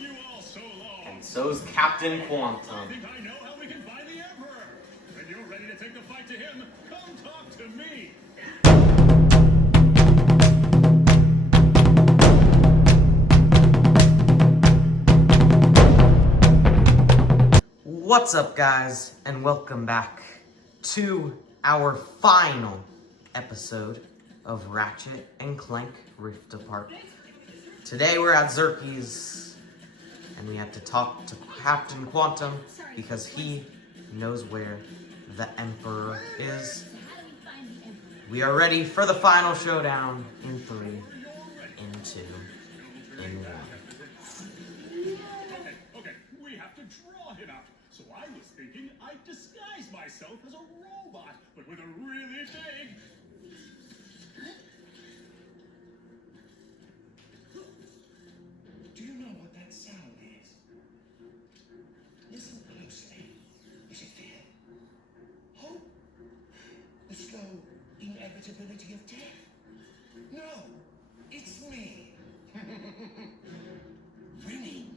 you all so long. And so's Captain Quantum. I think I know how we can find the Emperor. When you're ready to take the fight to him, come talk to me. What's up, guys, and welcome back to our final episode of Ratchet and Clank Rift Apart. Today we're at Zerky's, and we had to talk to Captain Quantum because he knows where the Emperor is. We are ready for the final showdown in 3, in 2, in 1. Okay, we have to draw him out. So I was thinking I'd disguise myself as a robot, but with a really big... Do you know what that sound is? Listen closely. Is it fear? Hope? The slow inevitability of death? No, it's me. Winning.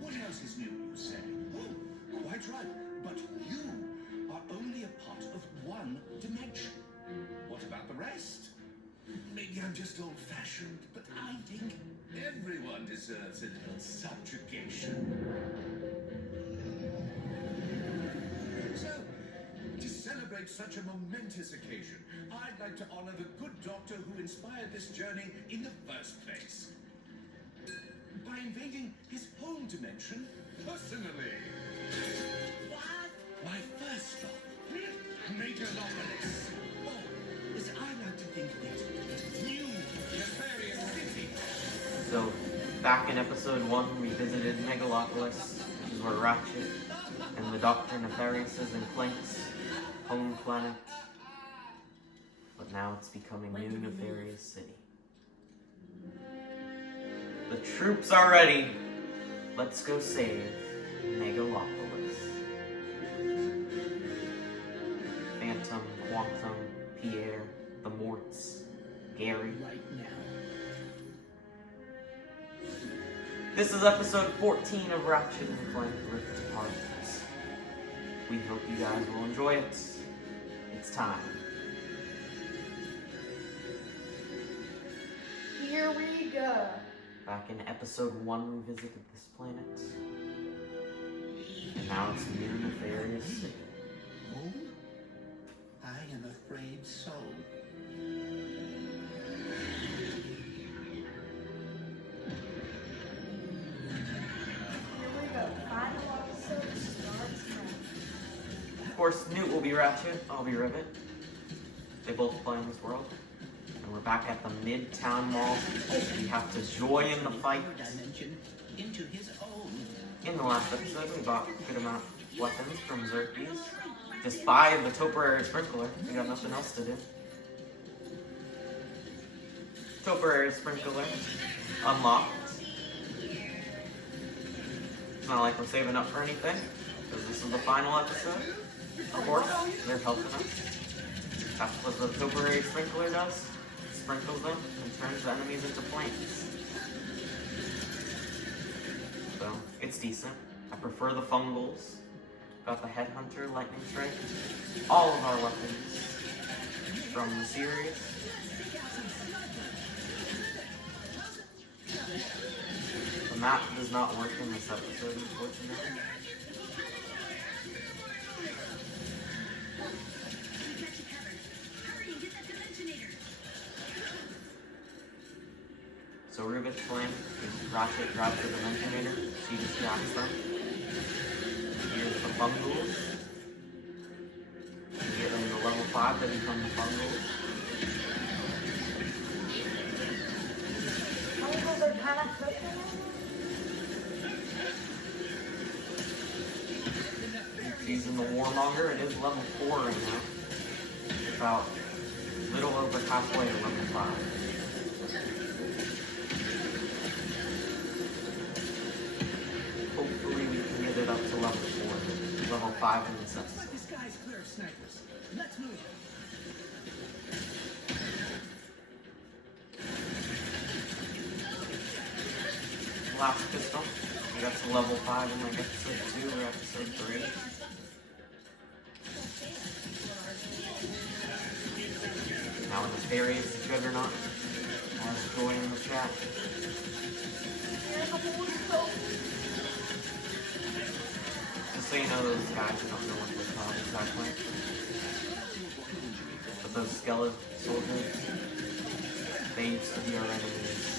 What else is new, you say? Oh, quite right. But you are only a part of one dimension. What about the rest? Maybe I'm just old-fashioned, but I think everyone deserves a little subjugation. So, to celebrate such a momentous occasion, I'd like to honor the good doctor who inspired this journey in the first place. By invading his home dimension personally. What? My first stop, Megalopolis. Or, as I like to think of it, New Nefarious City. So, back in episode 1, we visited Megalopolis, which is where Ratchet and the Dr. Nefarious is in Clank's home planet. But now it's becoming New Nefarious City. The troops are ready. Let's go save Megalopolis. Phantom, Quantum, Pierre, the Morts, Gary. Right now. This is episode 14 of Ratchet and Clank Rift Apart. We hope you guys will enjoy it. It's time. Here we go. Back in episode 1, we visited this planet. And now it's New Nefarious City. Oh? I am afraid so. Here we go. Final episode starts now. Of course, Newt will be Ratchet, I'll be Rivet. They both play in this world. And we're back at the Midtown Mall. We have to join in the fight. Dimension into his own. In the last episode, we bought a good amount of weapons from Zerky's. Just buy the Topiary Sprinkler. We got nothing else to do. Topiary Sprinkler unlocked. It's not like we're saving up for anything, because this is the final episode. Of course, they're helping us. That's what the Topiary Sprinkler does. Sprinkles them and turns the enemies into flames. So, it's decent. I prefer the fungals. Got the Headhunter, Lightning Strike. All of our weapons from the series. The map does not work in this episode, unfortunately. So Rivet's plan is Ratchet drives the Dimensionator, she distracts them. Here's the Fungals. You get them to level 5, they become the Fungals. Oh, they're kind of cooking Using the Warmonger, it is level 4 right now. About a little over halfway to level 5. Hopefully we can get it up to level 4. Level 5 in the sense. This guy's clear of snipers. Let's move. blast pistol. We got to level 5 in like episode 2 or episode 3. Now in the Nefarious Juggernaut has joined the chat. Just so you know, those guys, I don't know what they're called exactly. But those skeleton soldiers, they used to be our enemies.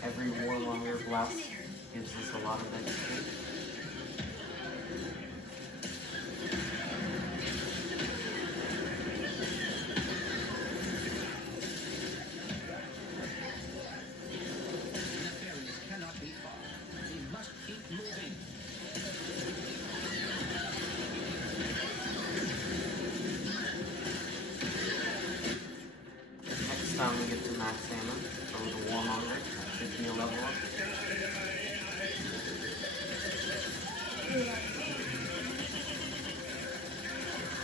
Every Warlonger blast gives us a lot of XP. Nefarious cannot be far. We must keep moving. Next time we get to max ammo, or the Warmonger, should be a level up.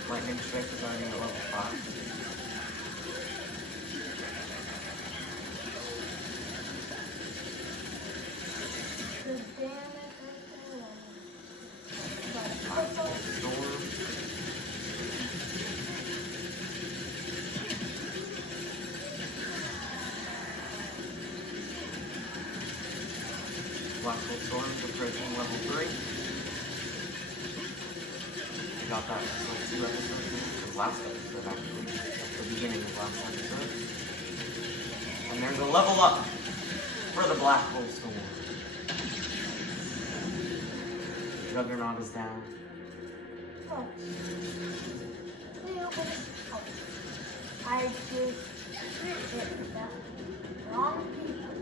Lightning Strike is already at level 5. Storm. Blackbolt Storms approaching level 3. We got that for like 2 episodes ago, or last episode actually, at the beginning of last episode. And there's a level up for the Blackbolt Storm. Juggernaut is down. I just hit the wrong people.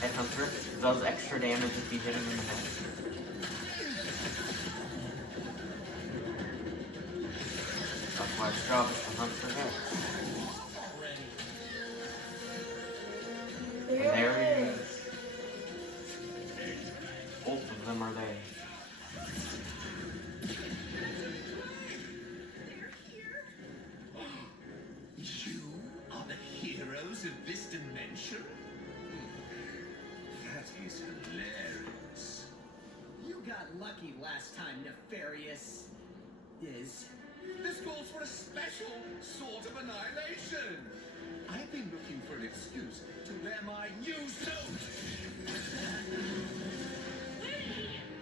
Headhunter does extra damage if you hit him in the head. That's why its job is to hunt for heads. And there he is. Both of them are there. You are the heroes of this dimension? That is hilarious. You got lucky last time, Nefarious. Is. This calls for a special sort of annihilation. I've been looking for an excuse to wear my new suit.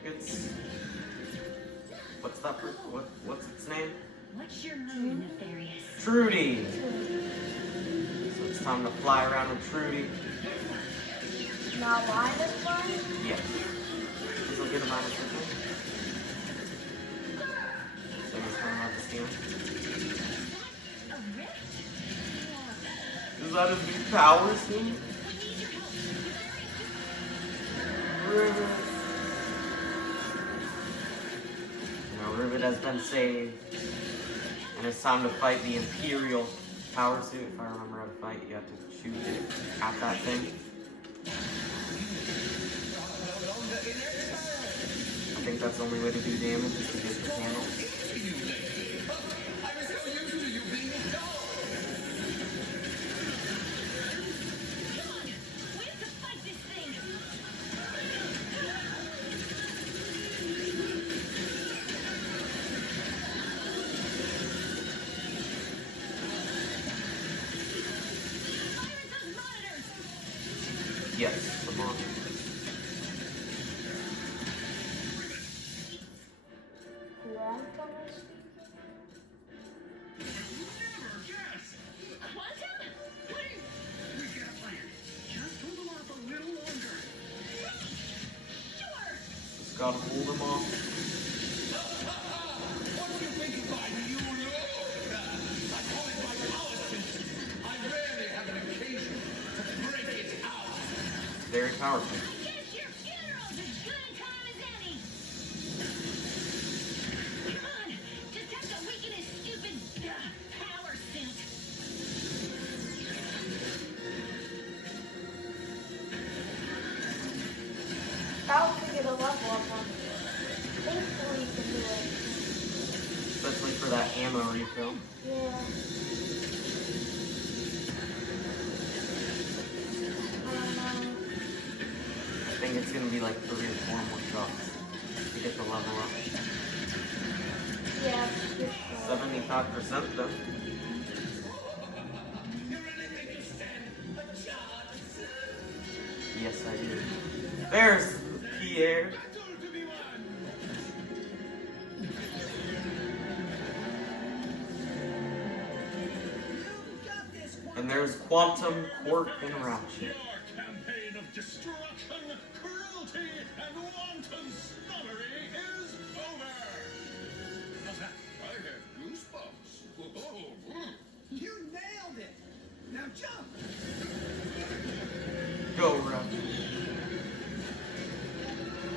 It's... What's that for? What's its name? What's your mood, Nefarious? Trudy! So it's time to fly around with Trudy. Now why this one? Yes. This will get a minus 15. So he's coming out the steam. A rift? Is that his new power scheme? Rivet. Now Rivet has been saved. And it's time to fight the Imperial power suit. If I remember how to fight, you have to shoot it at that thing. I think that's the only way to do damage is to get the panels. I was so used to you being a dog. Come on! We have to fight this thing! Fire at those monitors! Yes, the monster. Quantum? What is... We got a plan. Just hold them off a little longer. Sure! Just gotta hold him them off. What do you think of my new look? I call it my power suit. I rarely have an occasion to break it out. Very powerful. I guess your funeral's as good a time as any. Come on, just have to weaken his stupid power suit. How can we get a level up on it? Hopefully you can do it. Especially for that ammo refill. Yeah. I think it's gonna be like 3 or 4 more shots to get the level up. Yeah, it's 75% though. You really think you stand a chance? Yes, I do. There's Pierre. Battle to be won. You got this, And there's Quantum, Quark, and Ratchet. Your campaign of destruction, cruelty, and wanton snobbery is over. How's that? I have goosebumps. You nailed it. Now jump. Go, Ratchet.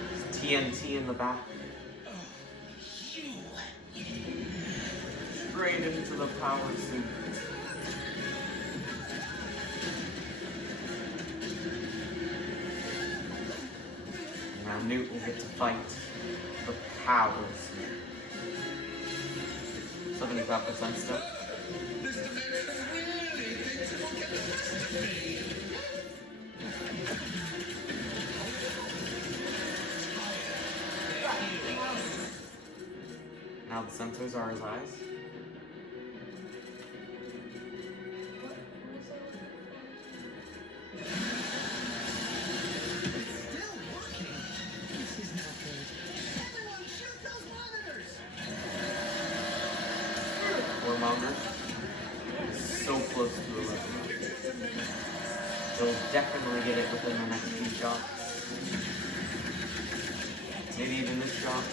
There's TNT in the back. Straight into the power suit. Now Newt will get to fight the power suit. 75% still. This dimension really thinks it will get the best of me. Now the sensors are his eyes. Still working. This is not good. Everyone shoot those monitors. Warmonger is so close to a level. He'll definitely get it within the next few shots. Maybe even this shot.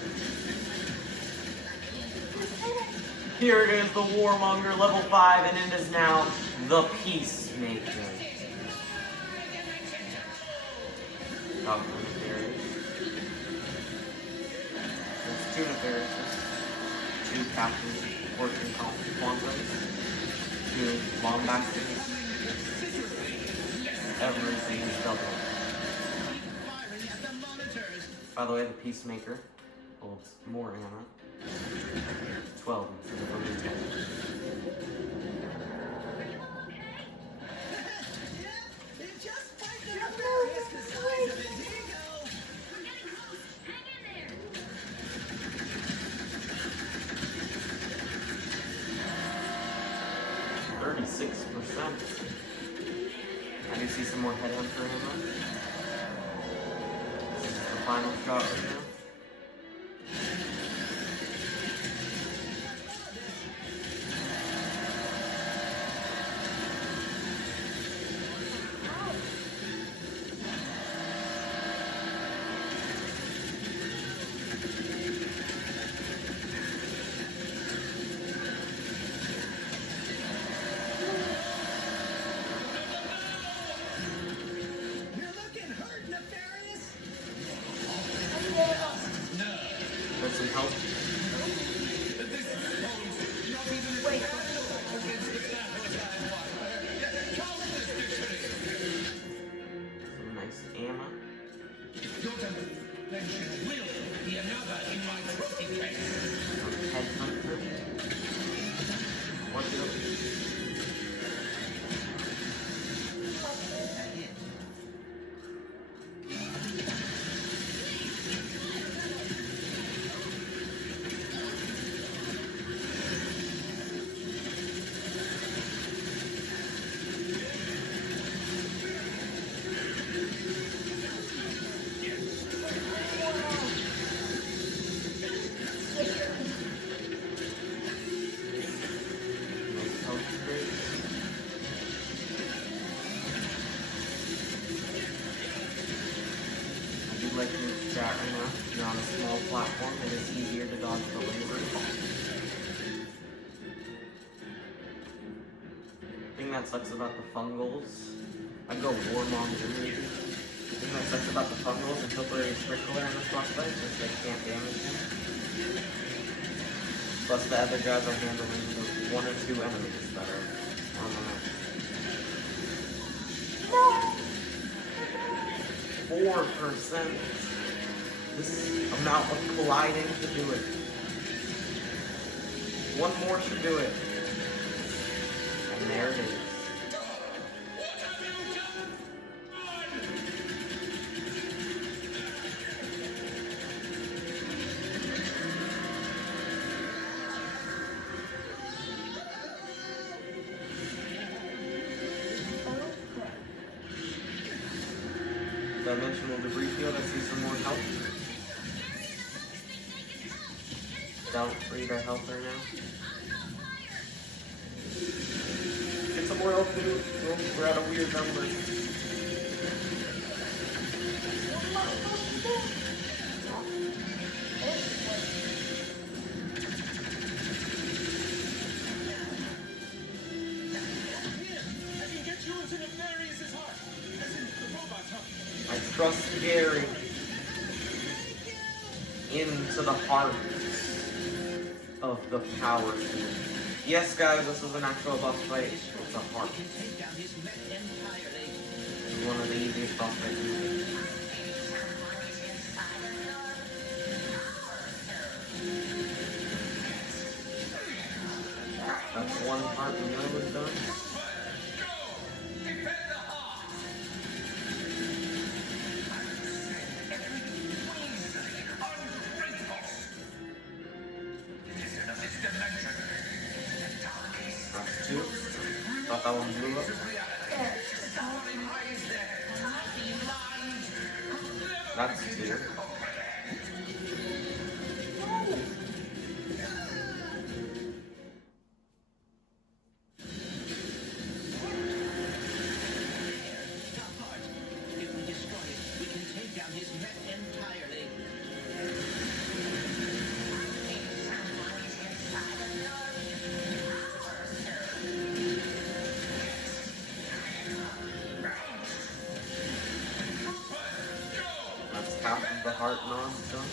Here it is, the Warmonger level 5, and it is now the Peacemaker. Dr. Nefarious. There's 2 Nefariouses, 2 Captains, working Quantums, 2 Bombastes. Everything is double. Firing at the monitors. By the way, the Peacemaker holds more ammo. 12 instead of only 10. Yeah, it just fight the nefarious the size of his ego. We're getting close. Hang in there. 36%. I do see some more headhunter ammo. This is the final shot right now. You're looking hurt, nefarious. There's some help. Wait. Some nice ammo. Then she will be another in my trophy case. Some headhunter. What do? Nice health screen. platform, it is easier to dodge the laser. The thing that sucks about the fungals, I'd go Warmong's maybe. The thing that sucks about the fungals and temporary sprinkler in this boss fight is they can't damage him. Plus the other guys are handling the 1 or 2 enemies that are on the map. 4%. This amount of colliding should do it. One more should do it. And there it is. Dimensional debris field, I see some more health. Don't read our health right now. Get some more health, dude. We're at a weird number. I trust Gary into the heart of the power field. Yes, guys, this is an actual boss fight. It's a heart. This is one of the easiest boss fights in the game. That's one part we know is done. That's 2. Thought that one blew up. That's 2. If we destroy it, we can take down his mech entirely. That's half of the heart non-stop.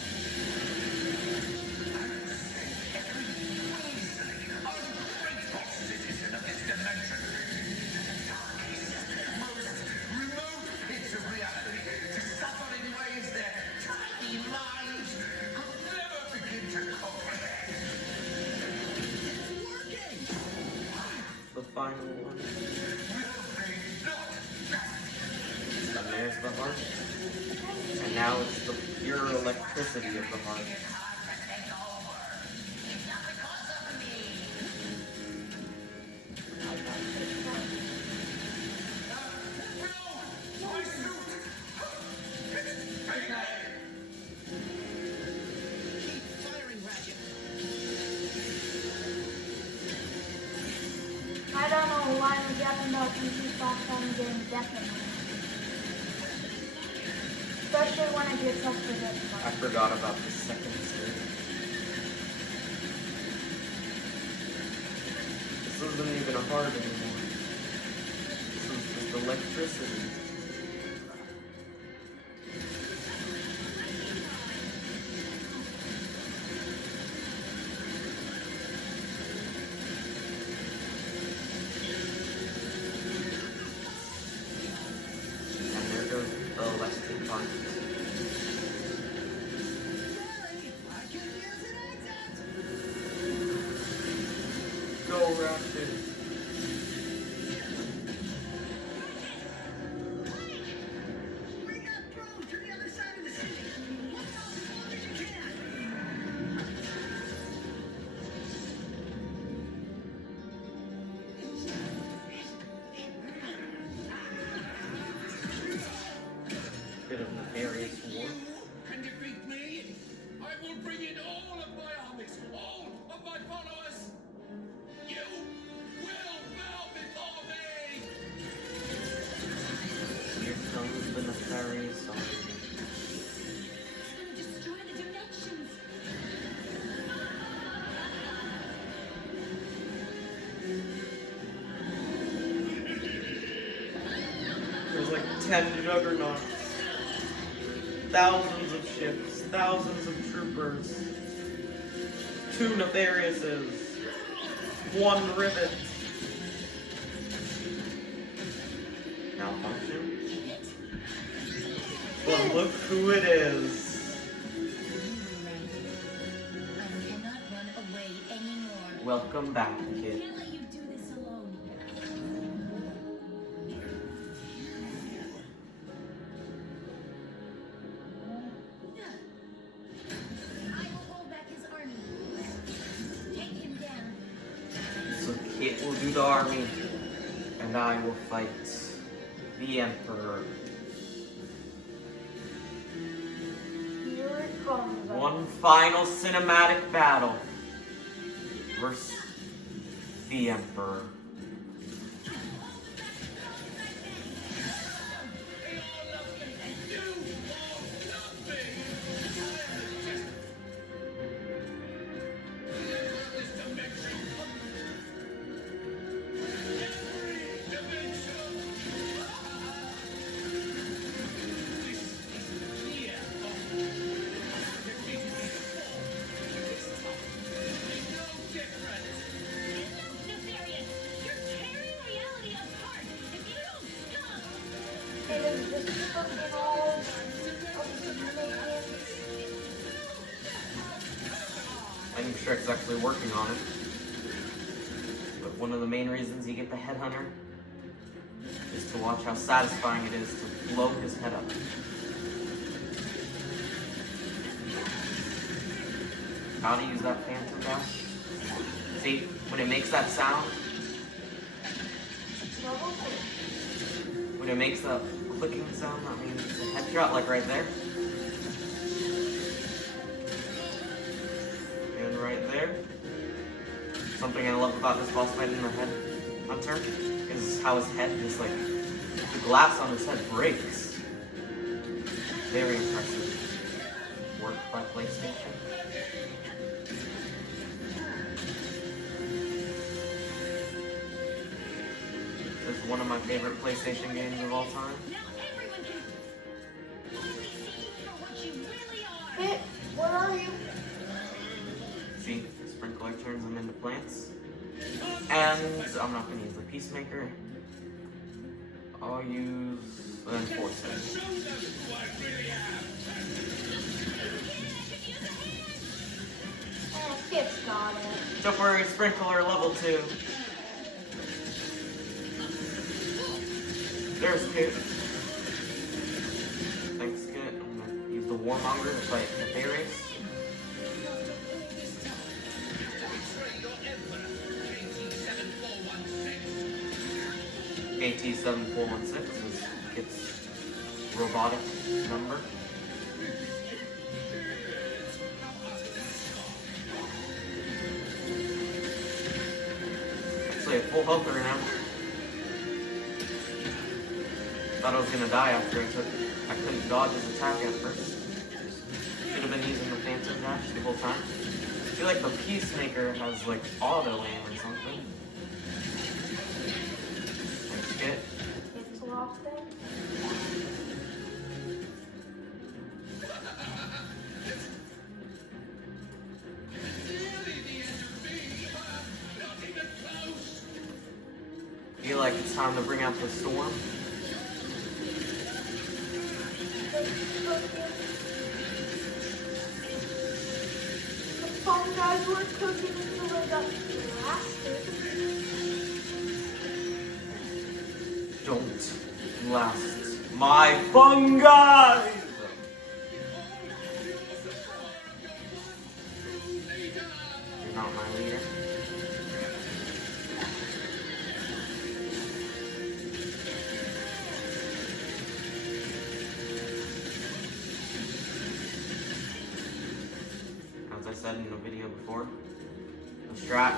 The final one. And there's the heart. And now it's the pure electricity of the heart. Keep firing, Ratchet. I don't know why I'm getting about PC fast on getting definitely. Especially when it gets up to this I part. forgot about the second stage. This isn't even a heart anymore. This is just electricity. And there goes the electric part. Go, Ratchet. We got probes to the other side of the city. Look out as long as you can. Bit of nefarious war. Can defeat me? I will bring in all of my armies, all of my followers. You will bow before me. Here comes the nefarious army. It's gonna destroy the dimensions. 10 juggernauts, thousands of ships, thousands of troopers, 2 Nefariouses, 1 rivet. Malfunction. But look who it is. I cannot run away anymore. Welcome back, I kid. can't let you do this alone. I will hold back his army. Take him down. So Kit will do the army, and I will fight the Emperor. Here it comes. One final cinematic battle versus the Emperor. Nefarious, you're tearing reality apart if you don't stop. It is just fucking all of the minions. I'm sure it's actually working on it. But one of the main reasons you get the headhunter is to watch how satisfying it is to blow his head up. How to use that phantom dash? See, when it makes that sound, Level 2. when it makes that clicking sound, that means it's a headshot, like right there. And right there. Something I love about this boss fight in the headhunter is how his head just like, the glass on his head breaks. Very impressive work by PlayStation. This is one of my favorite PlayStation games of all time. Now everyone can finally see you for what you really are. Kit, where are you? See, Sprinkler turns them into plants. And I'm not going to use the Peacemaker. I'll use the Enforcer. Oh, Kit's got it. Don't worry, Sprinkler level 2. There's Kit. Thanks, Kit. I'm going to use the Warmonger to fight Nefarious. KT7416 is Kit's robotic number. Actually, a full health right now. Thought I was gonna die after I couldn't dodge his attack at first. Should have been using the Phantom Dash the whole time. I feel like the Peacemaker has like auto aim or something. Thanks, Kit. It's locked in. Feel like it's time to bring out the storm. The fun guys were cooking until they got blasted. Don't blast my fungi! You're not my leader. As I said in the video before, the strat,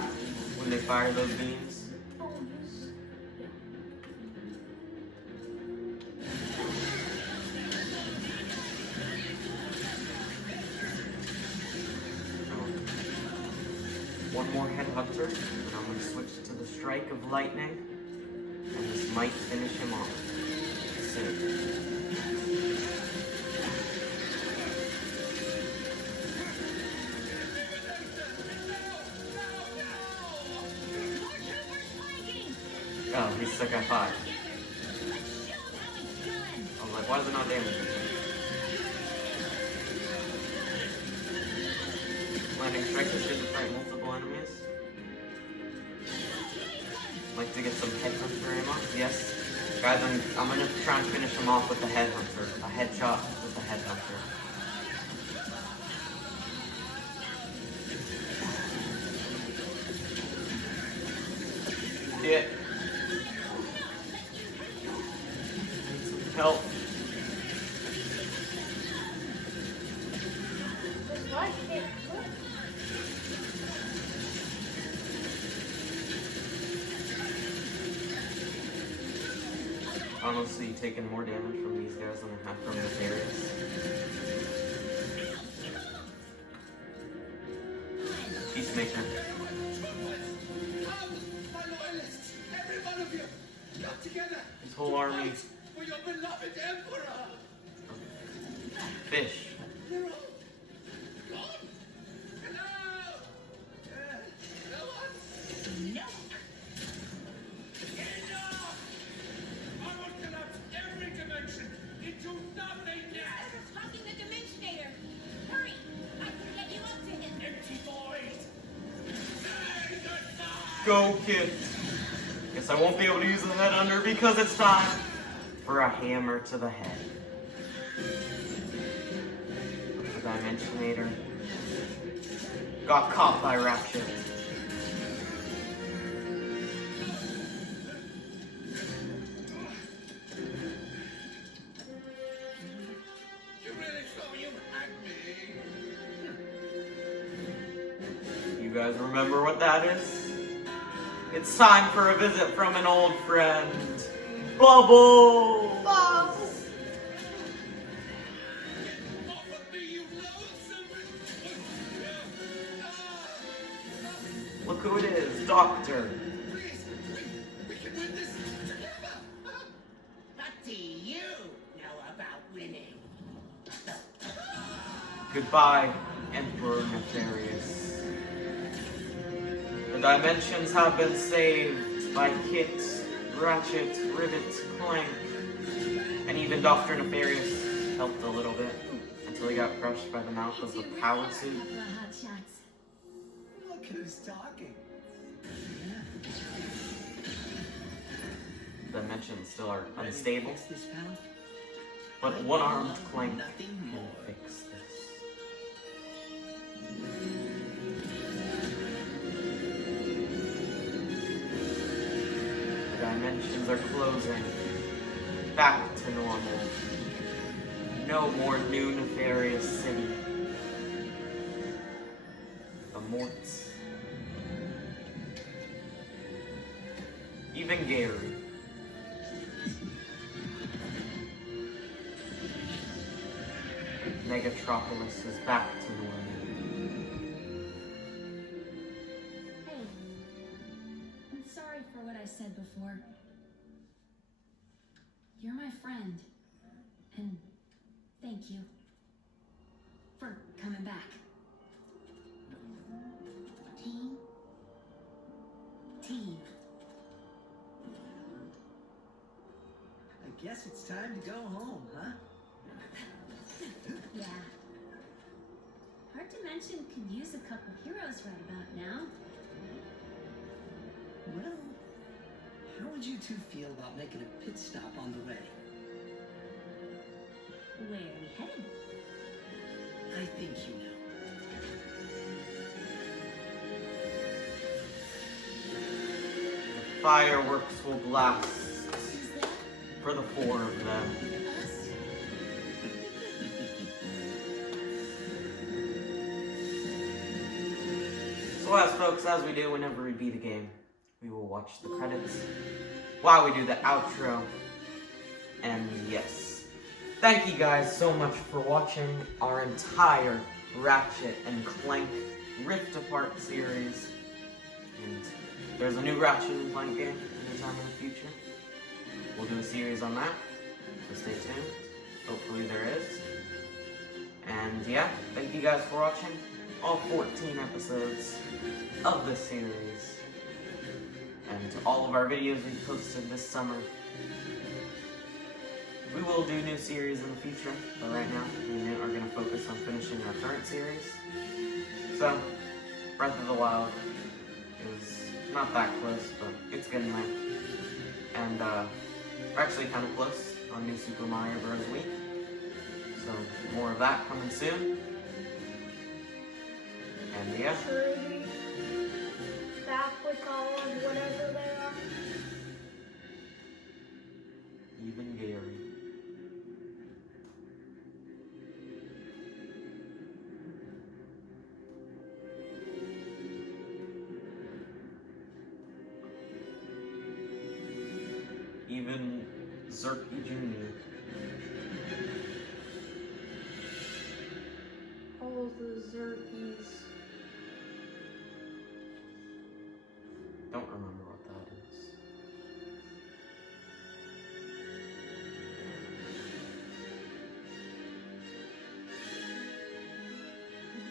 when they fire those beams, Oh, yes. one more headhunter, and I'm going to switch to the strike of lightning, and this might finish him off. soon. Oh, he's stuck at 5. I was like, why is it not damaging? Landing strikes is good to fight multiple enemies. Like to get some headhunter ammo? Yes. Guys, I'm gonna try and finish him off with the headhunter. A headshot with the headhunter. Yeah. Help. This light can't move. Honestly, taking more damage from these guys than I have from the fairies. Peacemaker. My loyalists, every one of you, come together. His whole army. Fight for your beloved emperor. Fish. They're all gone. Hello. No one. Enough! I will collapse every dimension into nothingness. Talking the Dimensionator. Hurry! I can get you up to him. Empty void. Say goodbye. Go, kid. Guess I won't be able to use the head under because it's time for a hammer to the head. The Dimensionator got caught by Ratchet. You really thought you had me? You guys remember what that is? It's time for a visit from an old friend, Bubbles! Bubbles. Off of me, you loathsome. Look who it is, Doctor. Please, we can win this together. What do you know about winning? Goodbye, Emperor Nefarious. The dimensions have been saved by Kit, Ratchet, Rivet, Clank, and even Dr. Nefarious helped a little bit until he got crushed by the mouth of the power suit. Couple of hot shots. Look who's talking. Dimensions still are unstable, Fix this, pal? but one-armed Clank Nothing can more. fix this. The dimensions are closing. Back to normal. No more new nefarious city. The Morts. Even Gary. Megatropolis is back to normal. Hey, I'm sorry for what I said before. You're my friend. And thank you for coming back. Team? Team. I guess it's time to go home, huh? Yeah. Our dimension could use a couple heroes right about now. Well, how would you two feel about making a pit stop on the way? Where are we headed? I think you know. Fireworks will blast Who's that? for the 4 of them. Us? So as folks, as we do whenever we beat a game, we will watch the credits while we do the outro. And yes, thank you guys so much for watching our entire Ratchet and Clank Rift Apart series. And there's a new Ratchet and Clank game anytime in the future. We'll do a series on that. So stay tuned. Hopefully there is. And yeah, thank you guys for watching all 14 episodes of this series. And to all of our videos we posted this summer. We will do new series in the future, but right now we are going to focus on finishing our current series. So, Breath of the Wild is not that close, but it's getting there. And we're actually kind of close on New Super Mario Bros. Wii. So, more of that coming soon. And yeah. Trudy, back with all of whatever they are. Even Gary. Even Zerky Jr. All the Zerkies. Don't remember what that is.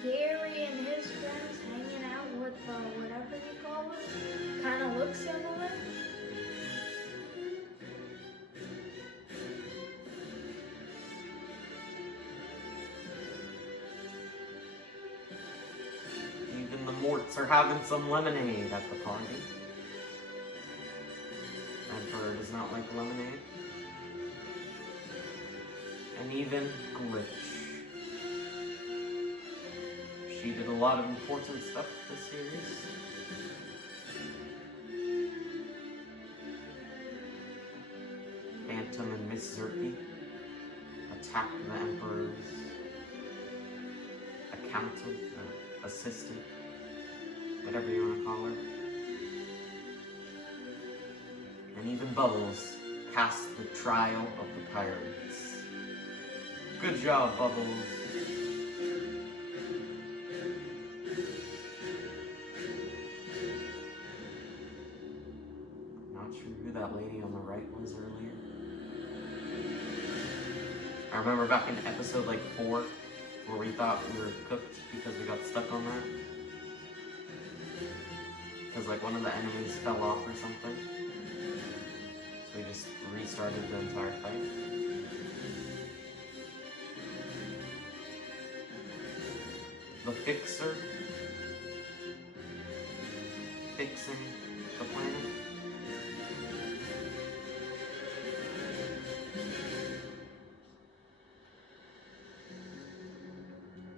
Gary and his friends hanging out with whatever you call it. Kind of looks similar. Even the Morts are having some lemonade at the party. Emperor does not like lemonade. And even Glitch. She did a lot of important stuff this series. Phantom and Miss Zerky attacked the Emperor's accountant, assistant, whatever you want to call her. And even Bubbles passed the trial of the pirates. Good job, Bubbles. Not sure who that lady on the right was earlier. I remember back in episode like 4 where we thought we were cooked because we got stuck on that. Because like one of the enemies fell off or something. So we just restarted the entire fight. The Fixer. Fixing the planet.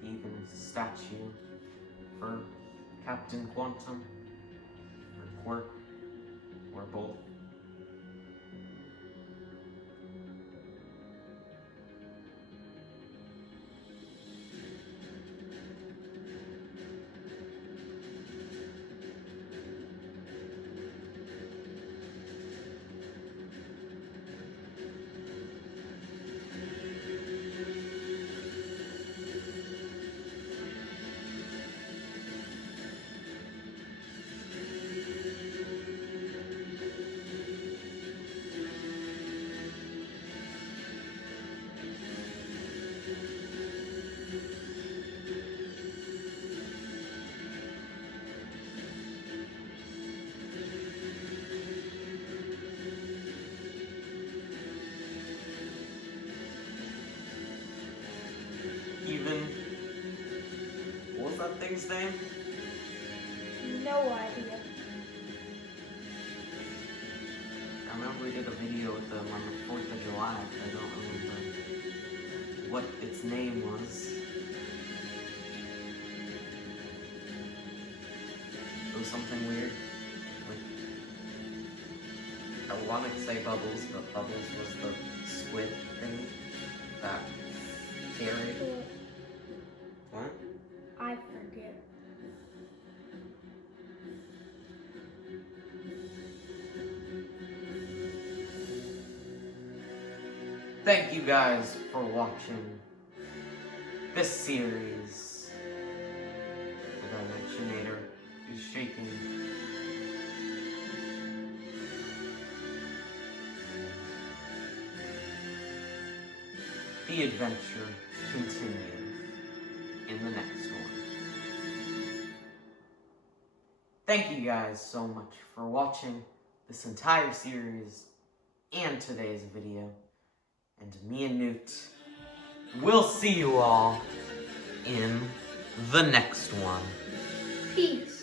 Even a statue for Captain Quantum, or Quirk, or both. Even, what was that thing's name? No idea. I remember we did a video with them on the 4th of July, but I don't remember what its name was. It was something weird. Like, I wanted to say Bubbles, but Bubbles was the squid thing that carried. What? I forget. Thank you guys for watching this series. The Dimensionator is shaking. the adventure continues in the next one. Thank you guys so much for watching this entire series and today's video. And me and Newt will see you all in the next one. Peace.